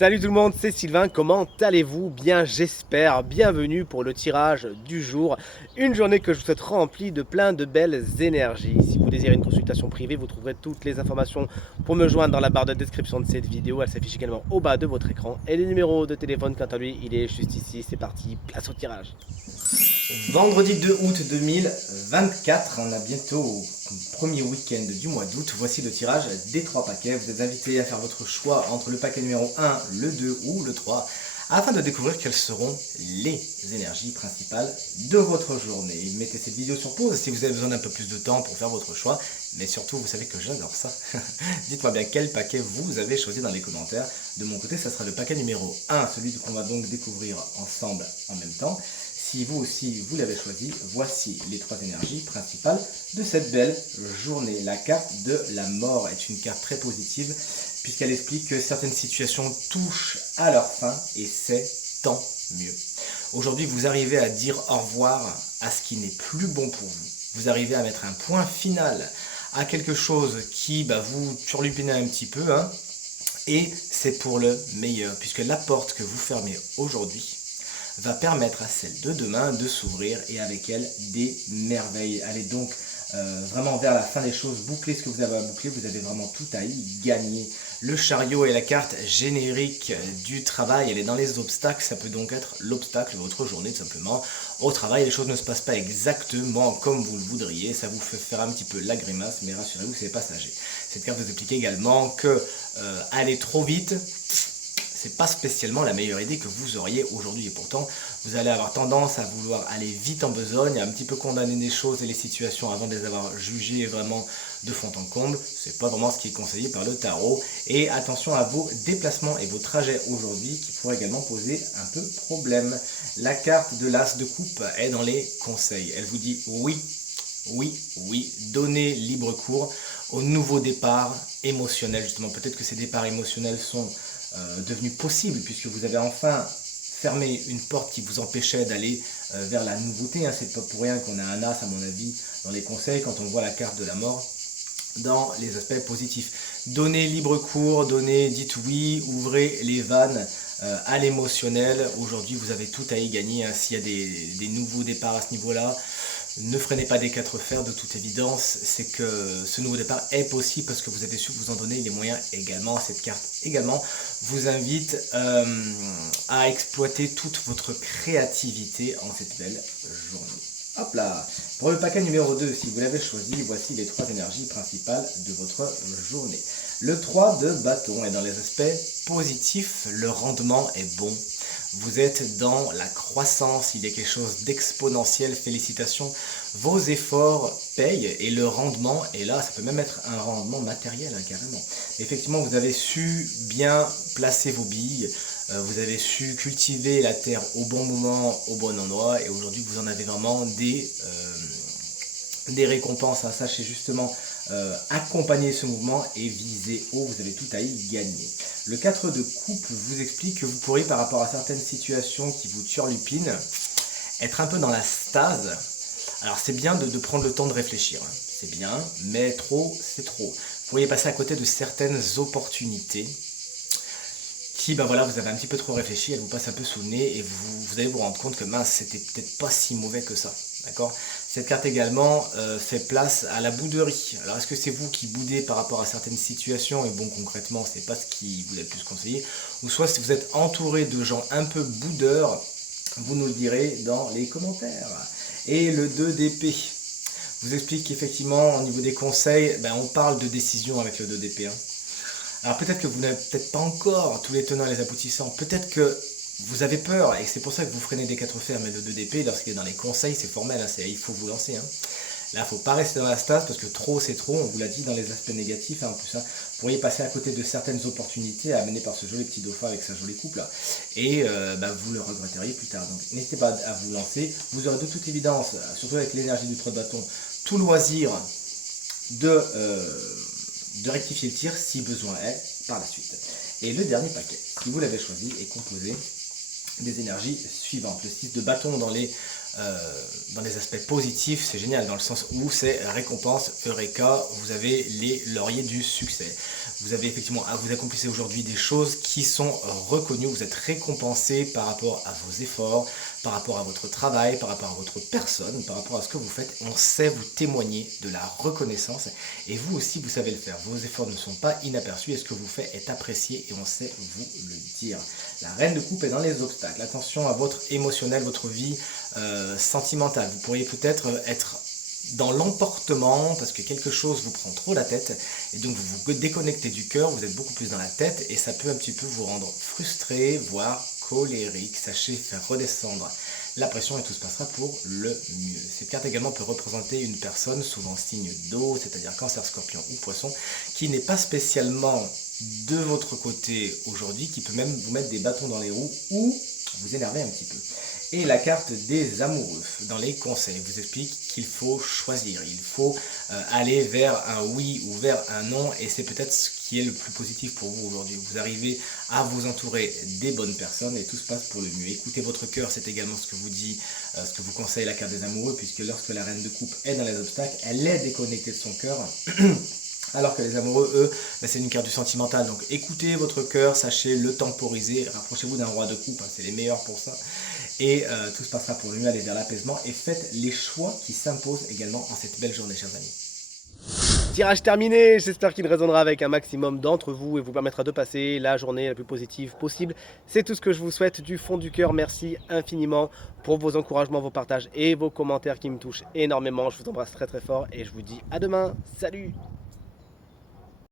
Salut tout le monde, c'est Sylvain, comment allez-vous? Bien j'espère, bienvenue pour le tirage du jour, une journée que je vous souhaite remplie de plein de belles énergies. Si vous désirez une consultation privée, vous trouverez toutes les informations pour me joindre dans la barre de description de cette vidéo, elle s'affiche également au bas de votre écran. Et le numéro de téléphone, quant à lui, il est juste ici, c'est parti, place au tirage. Vendredi 2 août 2024, on a bientôt au premier week-end du mois d'août. Voici le tirage des 3 paquets. Vous êtes invités à faire votre choix entre le paquet numéro 1, le 2 ou le 3 afin de découvrir quelles seront les énergies principales de votre journée. Mettez cette vidéo sur pause si vous avez besoin d'un peu plus de temps pour faire votre choix, mais surtout vous savez que j'adore ça. Dites-moi bien quel paquet vous avez choisi dans les commentaires. De mon côté, ça sera le paquet numéro 1, celui qu'on va donc découvrir ensemble en même temps. Si vous aussi vous l'avez choisi, voici les 3 énergies principales de cette belle journée. La carte de la mort est une carte très positive puisqu'elle explique que certaines situations touchent à leur fin et c'est tant mieux. Aujourd'hui, vous arrivez à dire au revoir à ce qui n'est plus bon pour vous. Vous arrivez à mettre un point final à quelque chose qui vous turlupinez un petit peu, et c'est pour le meilleur puisque la porte que vous fermez aujourd'hui va permettre à celle de demain de s'ouvrir et avec elle des merveilles. Allez donc vraiment vers la fin des choses, bouclez ce que vous avez à boucler, vous avez vraiment tout à y gagner. Le chariot est la carte générique du travail, elle est dans les obstacles, ça peut donc être l'obstacle de votre journée tout simplement. Au travail, les choses ne se passent pas exactement comme vous le voudriez, ça vous fait faire un petit peu la grimace, mais rassurez-vous, c'est passager. Cette carte vous explique également que aller trop vite, c'est pas spécialement la meilleure idée que vous auriez aujourd'hui et pourtant vous allez avoir tendance à vouloir aller vite en besogne, à un petit peu condamner les choses et les situations avant de les avoir jugées vraiment de fond en comble. C'est pas vraiment ce qui est conseillé par le tarot. Et attention à vos déplacements et vos trajets aujourd'hui qui pourraient également poser un peu problème. La carte de l'as de coupe est dans les conseils. Elle vous dit oui, oui, oui, donnez libre cours au nouveau départ émotionnel. Justement, peut-être que ces départs émotionnels sont devenu possible puisque vous avez enfin fermé une porte qui vous empêchait d'aller vers la nouveauté. C'est pas pour rien qu'on a un as à mon avis dans les conseils quand on voit la carte de la mort dans les aspects positifs. Donnez libre cours, dites oui, ouvrez les vannes à l'émotionnel. Aujourd'hui vous avez tout à y gagner, s'il y a des nouveaux départs à ce niveau-là. Ne freinez pas des 4 fers, de toute évidence, c'est que ce nouveau départ est possible parce que vous avez su vous en donner les moyens également. Cette carte également vous invite à exploiter toute votre créativité en cette belle journée. Hop là! Pour le paquet numéro 2, si vous l'avez choisi, voici les 3 énergies principales de votre journée. Le 3 de bâton est dans les aspects positifs, le rendement est bon. Vous êtes dans la croissance, il y a quelque chose d'exponentiel, félicitations. Vos efforts payent et le rendement est là, ça peut même être un rendement matériel carrément. Effectivement, vous avez su bien placer vos billes, vous avez su cultiver la terre au bon moment, au bon endroit et aujourd'hui vous en avez vraiment des récompenses. Sachez justement accompagner ce mouvement et viser haut, vous avez tout à y gagner. Le 4 de coupe vous explique que vous pourriez, par rapport à certaines situations qui vous turlupinent, être un peu dans la stase. Alors c'est bien de prendre le temps de réfléchir, c'est bien, mais trop, c'est trop. Vous pourriez passer à côté de certaines opportunités qui, voilà, vous avez un petit peu trop réfléchi, elles vous passent un peu sous le nez et vous allez vous rendre compte que mince, c'était peut-être pas si mauvais que ça. D'accord? Cette carte également fait place à la bouderie. Alors est-ce que c'est vous qui boudez par rapport à certaines situations et bon concrètement c'est pas ce qui vous est le plus conseillé, ou soit si vous êtes entouré de gens un peu boudeurs, vous nous le direz dans les commentaires. Et le 2 d'épée vous explique qu'effectivement au niveau des conseils, on parle de décision avec le 2 d'épée. Alors peut-être que vous n'avez peut-être pas encore tous les tenants et les aboutissants, peut-être que vous avez peur et c'est pour ça que vous freinez des 4 fers, mais le 2 d'épée, lorsqu'il est dans les conseils, c'est formel, il faut vous lancer. Là, il ne faut pas rester dans la stase parce que trop c'est trop, on vous l'a dit dans les aspects négatifs. En plus, vous pourriez passer à côté de certaines opportunités amenées par ce joli petit dauphin avec sa jolie coupe là, et vous le regretteriez plus tard. Donc n'hésitez pas à vous lancer, vous aurez de toute évidence, surtout avec l'énergie du 3 de bâton, tout loisir de rectifier le tir si besoin est par la suite. Et le dernier paquet, si vous l'avez choisi, est composé des énergies suivantes. Le 6 de bâton dans les dans les aspects positifs, c'est génial, dans le sens où c'est récompense, eureka, vous avez les lauriers du succès. Vous avez effectivement, vous accomplissez aujourd'hui des choses qui sont reconnues, vous êtes récompensé par rapport à vos efforts, par rapport à votre travail, par rapport à votre personne, par rapport à ce que vous faites. On sait vous témoigner de la reconnaissance et vous aussi, vous savez le faire. Vos efforts ne sont pas inaperçus et ce que vous faites est apprécié et on sait vous le dire. La reine de coupe est dans les obstacles. Attention à votre émotionnel, votre vie sentimentale. Vous pourriez peut-être être dans l'emportement parce que quelque chose vous prend trop la tête et donc vous vous déconnectez du cœur, vous êtes beaucoup plus dans la tête et ça peut un petit peu vous rendre frustré, voire colérique. Sachez faire redescendre la pression et tout se passera pour le mieux. Cette carte également peut représenter une personne, souvent signe d'eau, c'est-à-dire cancer, scorpion ou poisson, qui n'est pas spécialement de votre côté aujourd'hui, qui peut même vous mettre des bâtons dans les roues ou vous énerver un petit peu. Et la carte des amoureux, dans les conseils, vous explique qu'il faut choisir, il faut aller vers un oui ou vers un non, et c'est peut-être ce qui est le plus positif pour vous aujourd'hui. Vous arrivez à vous entourer des bonnes personnes et tout se passe pour le mieux. Écoutez votre cœur, c'est également ce que vous dit, ce que vous conseille la carte des amoureux, puisque lorsque la reine de coupe est dans les obstacles, elle est déconnectée de son cœur. Alors que les amoureux, eux, c'est une carte du sentimental. Donc écoutez votre cœur, sachez le temporiser, rapprochez-vous d'un roi de coupe, c'est les meilleurs pour ça. Et tout se passera pour le mieux, allez vers l'apaisement et faites les choix qui s'imposent également en cette belle journée, chers amis. Tirage terminé, j'espère qu'il résonnera avec un maximum d'entre vous et vous permettra de passer la journée la plus positive possible. C'est tout ce que je vous souhaite du fond du cœur. Merci infiniment pour vos encouragements, vos partages et vos commentaires qui me touchent énormément. Je vous embrasse très très fort et je vous dis à demain. Salut!